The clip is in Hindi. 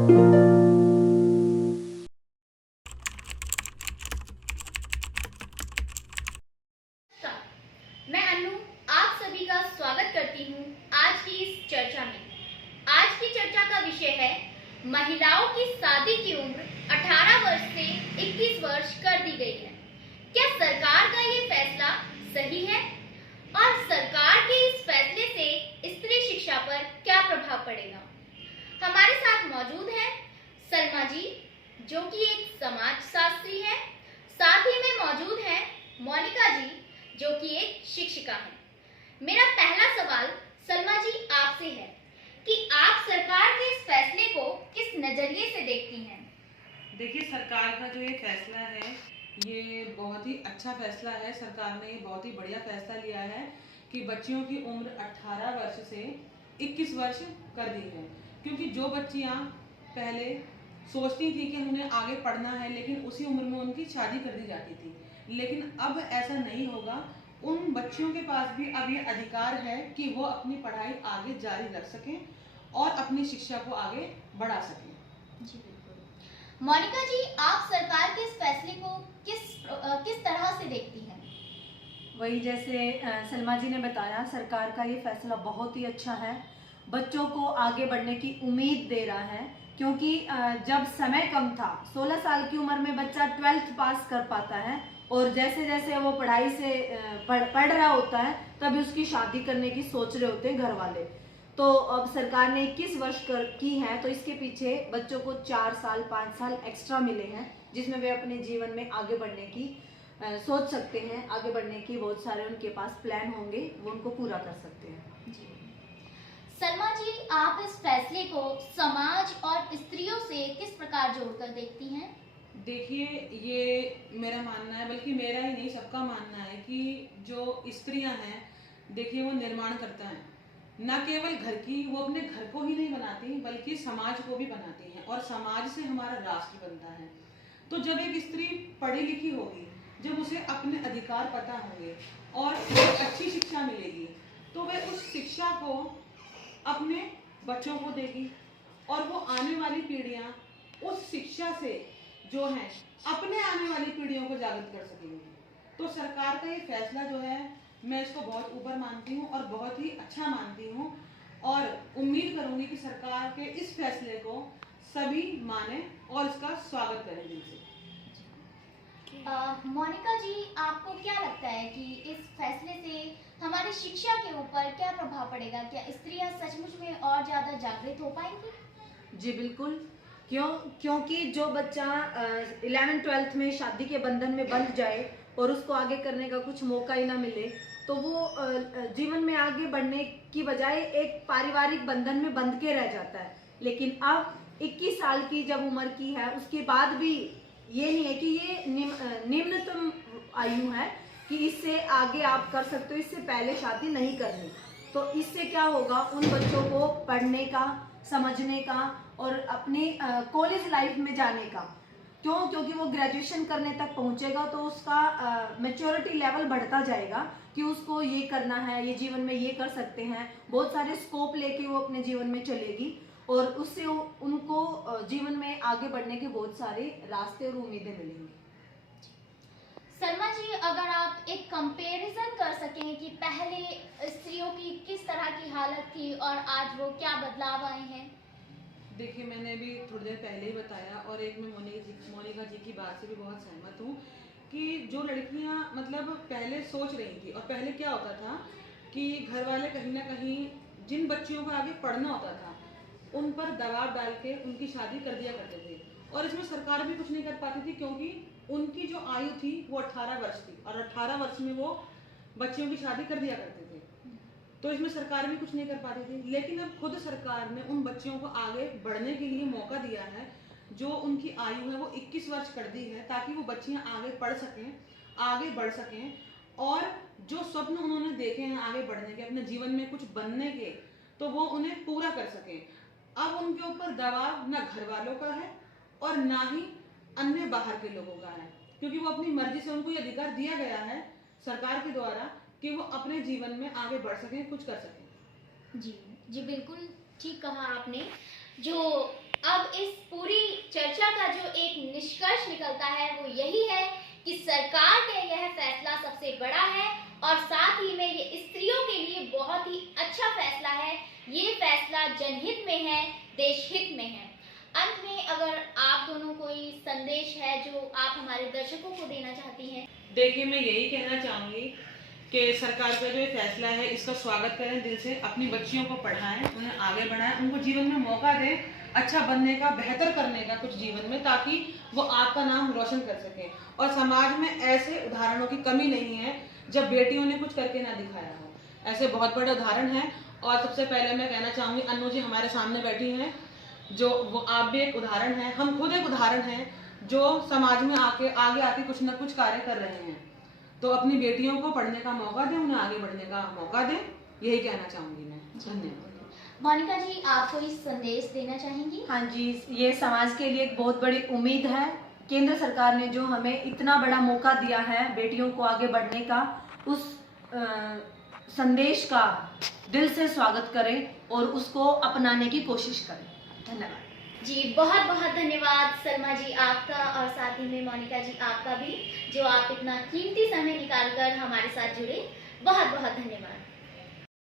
मैं अनु आप सभी का स्वागत करती हूँ आज की इस चर्चा में। आज की चर्चा का विषय है महिलाओं की शादी की उम्र 18 वर्ष से 21 वर्ष कर दी गई है। क्या सरकार का ये फैसला सही है और सरकार के इस फैसले से स्त्री शिक्षा पर क्या प्रभाव पड़ेगा? हमारे साथ मौजूद है सलमा जी जो कि एक समाज शास्त्री है। साथ ही में मौजूद है मोनिका जी जो कि एक शिक्षिका है। मेरा पहला सवाल सलमा जी आपसे है कि आप सरकार के इस फैसले को किस नजरिए से देखती हैं? देखिए, सरकार का जो ये फैसला है ये बहुत ही अच्छा फैसला है। सरकार ने बहुत ही बढ़िया फैसला लिया है कि बच्चियों की उम्र 18 वर्ष से 21 वर्ष कर दी है। क्योंकि जो बच्चियां पहले सोचती थी कि उन्हें आगे पढ़ना है लेकिन उसी उम्र में उनकी शादी कर दी जाती थी, लेकिन अब ऐसा नहीं होगा। उन बच्चियों के पास भी अब ये अधिकार है कि वो अपनी पढ़ाई आगे जारी रख सकें और अपनी शिक्षा को आगे बढ़ा सकें। जी बिल्कुल। मोनिका जी, आप सरकार के इस फैसले को किस तरह से देखती हैं? वही जैसे सलमा जी ने बताया, सरकार का ये फैसला बहुत ही अच्छा है। बच्चों को आगे बढ़ने की उम्मीद दे रहा है, क्योंकि जब समय कम था, 16 साल की उम्र में बच्चा 12th पास कर पाता है और जैसे जैसे वो पढ़ाई से पढ़ रहा होता है तभी उसकी शादी करने की सोच रहे होते हैं घर वाले। तो अब सरकार ने 21 वर्ष की है, तो इसके पीछे बच्चों को 4 साल 5 साल एक्स्ट्रा मिले हैं जिसमें वे अपने जीवन में आगे बढ़ने की सोच सकते हैं। आगे बढ़ने की बहुत सारे उनके पास प्लान होंगे, वो उनको पूरा कर सकते हैं। जी सलमा जी, आप इस फैसले को समाज और स्त्रियों से किस प्रकार जोड़कर देखती हैं? देखिए, ये मेरा मानना है, बल्कि मेरा ही नहीं सबका मानना है कि जो स्त्रियां हैं, देखिए वो निर्माण करता है। न केवल घर की, वो अपने घर को ही नहीं बनाती बल्कि समाज को भी बनाती हैं और समाज से हमारा राष्ट्र बनता है। तो जब एक स्त्री पढ़ी लिखी होगी, जब उसे अपने अधिकार पता होंगे और एक अच्छी शिक्षा मिलेगी, तो वह उस शिक्षा को अपने बच्चों को देगी और वो आने वाली पीढ़ियां उस शिक्षा से जो है अपने आने वाली पीढ़ियों को जागृत कर सकेंगी। तो सरकार का ये फैसला जो है, मैं इसको बहुत ऊपर मानती हूँ और बहुत ही अच्छा मानती हूँ और उम्मीद करूंगी कि सरकार के इस फैसले को सभी माने और इसका स्वागत करें दिल से। मोनिका जी, आपको क्या लगता है कि इस फैसले से हमारी शिक्षा के ऊपर क्या प्रभाव पड़ेगा? क्या स्त्रियां सचमुच में और ज्यादा जागृत हो पाएंगी? जी बिल्कुल। क्योंकि जो बच्चा 11th-12th में शादी के बंधन में बंध जाए और उसको आगे करने का कुछ मौका ही ना मिले, तो वो जीवन में आगे बढ़ने की बजाय एक पारिवारिक बंधन में बंध के रह जाता है। लेकिन अब 21 साल की जब उम्र की है, उसके बाद भी ये नहीं है कि ये निम्नतम आयु है कि इससे आगे आप कर सकते हो, इससे पहले शादी नहीं करनी। तो इससे क्या होगा, उन बच्चों को पढ़ने का, समझने का और अपने कॉलेज लाइफ में जाने का। क्योंकि वो ग्रेजुएशन करने तक पहुंचेगा तो उसका मैच्योरिटी लेवल बढ़ता जाएगा कि उसको ये करना है, ये जीवन में ये कर सकते हैं। बहुत सारे स्कोप लेके वो अपने जीवन में चलेगी और उससे उनको जीवन में आगे बढ़ने के बहुत सारे रास्ते और उम्मीदें मिलेंगी। सलमा जी, अगर आप एक कंपैरिजन कर सकें कि पहले स्त्रियों की किस तरह की हालत थी और आज वो क्या बदलाव आए हैं? देखिए, मैंने भी थोड़ी देर पहले ही बताया और एक मैं मोनिका जी की बात से भी बहुत सहमत हूँ कि जो लड़कियाँ मतलब पहले सोच रही थी, और पहले क्या होता था कि घर वाले कहीं ना कहीं जिन बच्चियों को आगे पढ़ना होता था उन पर दबाव डाल के उनकी शादी कर दिया करते थे और इसमें सरकार भी कुछ नहीं कर पाती थी, क्योंकि उनकी जो आयु थी वो 18 वर्ष थी और 18 वर्ष में वो बच्चियों की शादी कर दिया करते थे। तो इसमें सरकार भी कुछ नहीं कर पाती थी। लेकिन अब खुद सरकार ने उन बच्चियों को आगे बढ़ने के लिए मौका दिया है। जो उनकी आयु है वो 21 वर्ष कर दी है, ताकि वो बच्चियां आगे पढ़ सकें, आगे बढ़ सकें और जो स्वप्न उन्होंने देखे हैं आगे बढ़ने के, अपने जीवन में कुछ बनने के, तो वो उन्हें पूरा कर सकें। अब उनके ऊपर दबाव ना घर वालों का है और ना ही अन्य बाहर के लोगों का है, क्योंकि वो अपनी मर्जी से, उनको ये अधिकार दिया गया है सरकार के द्वारा कि वो अपने जीवन में आगे बढ़ सकें, कुछ कर सकें। जी जी बिल्कुल ठीक कहा आपने। जो अब इस पूरी चर्चा का जो एक निष्कर्ष निकलता है वो यही है कि सरकार का यह फैसला सबसे बड़ा है और साथ ही में ये स्त्रियों के लिए बहुत ही अच्छा फैसला है। ये फैसला जनहित में है, देशहित में है। अंत में अगर आप दोनों कोई संदेश है जो आप हमारे दर्शकों को देना चाहती हैं। देखिए, मैं यही कहना चाहूँगी कि सरकार का जो ये फैसला है इसका स्वागत करें दिल से। अपनी बच्चियों को पढ़ाएं, उन्हें आगे बढ़ाएं, उनको जीवन में मौका दें अच्छा बनने का, बेहतर करने का कुछ जीवन में, ताकि वो आपका नाम रोशन कर सकें। और समाज में ऐसे उदाहरणों की कमी नहीं है जब बेटियों ने कुछ करके ना दिखाया हो। ऐसे बहुत बड़े उदाहरण हैं। और सबसे पहले मैं कहना चाहूँगी, अन्नू जी हमारे सामने बैठी हैं, जो वो आप भी एक उदाहरण हैं, हम खुद एक उदाहरण हैं जो समाज में आगे आके कुछ ना कुछ कार्य कर रहे हैं। तो अपनी बेटियों को पढ़ने का मौका दें, उन्हें आगे बढ़ने का मौका दें, यही कहना चाहूँगी मैं। धन्यवाद। मोनिका जी, आप कोई संदेश देना चाहेंगी? हाँ जी, ये समाज के लिए एक बहुत बड़ी उम्मीद है। केंद्र सरकार ने जो हमें इतना बड़ा मौका दिया है बेटियों को आगे बढ़ने का, उस संदेश का दिल से स्वागत करें और उसको अपनाने की कोशिश करें। धन्यवाद जी, बहुत बहुत धन्यवाद सलमा जी आपका, और साथ ही में मोनिका जी आपका भी, जो आप इतना कीमती समय निकालकर हमारे साथ जुड़े। बहुत बहुत धन्यवाद।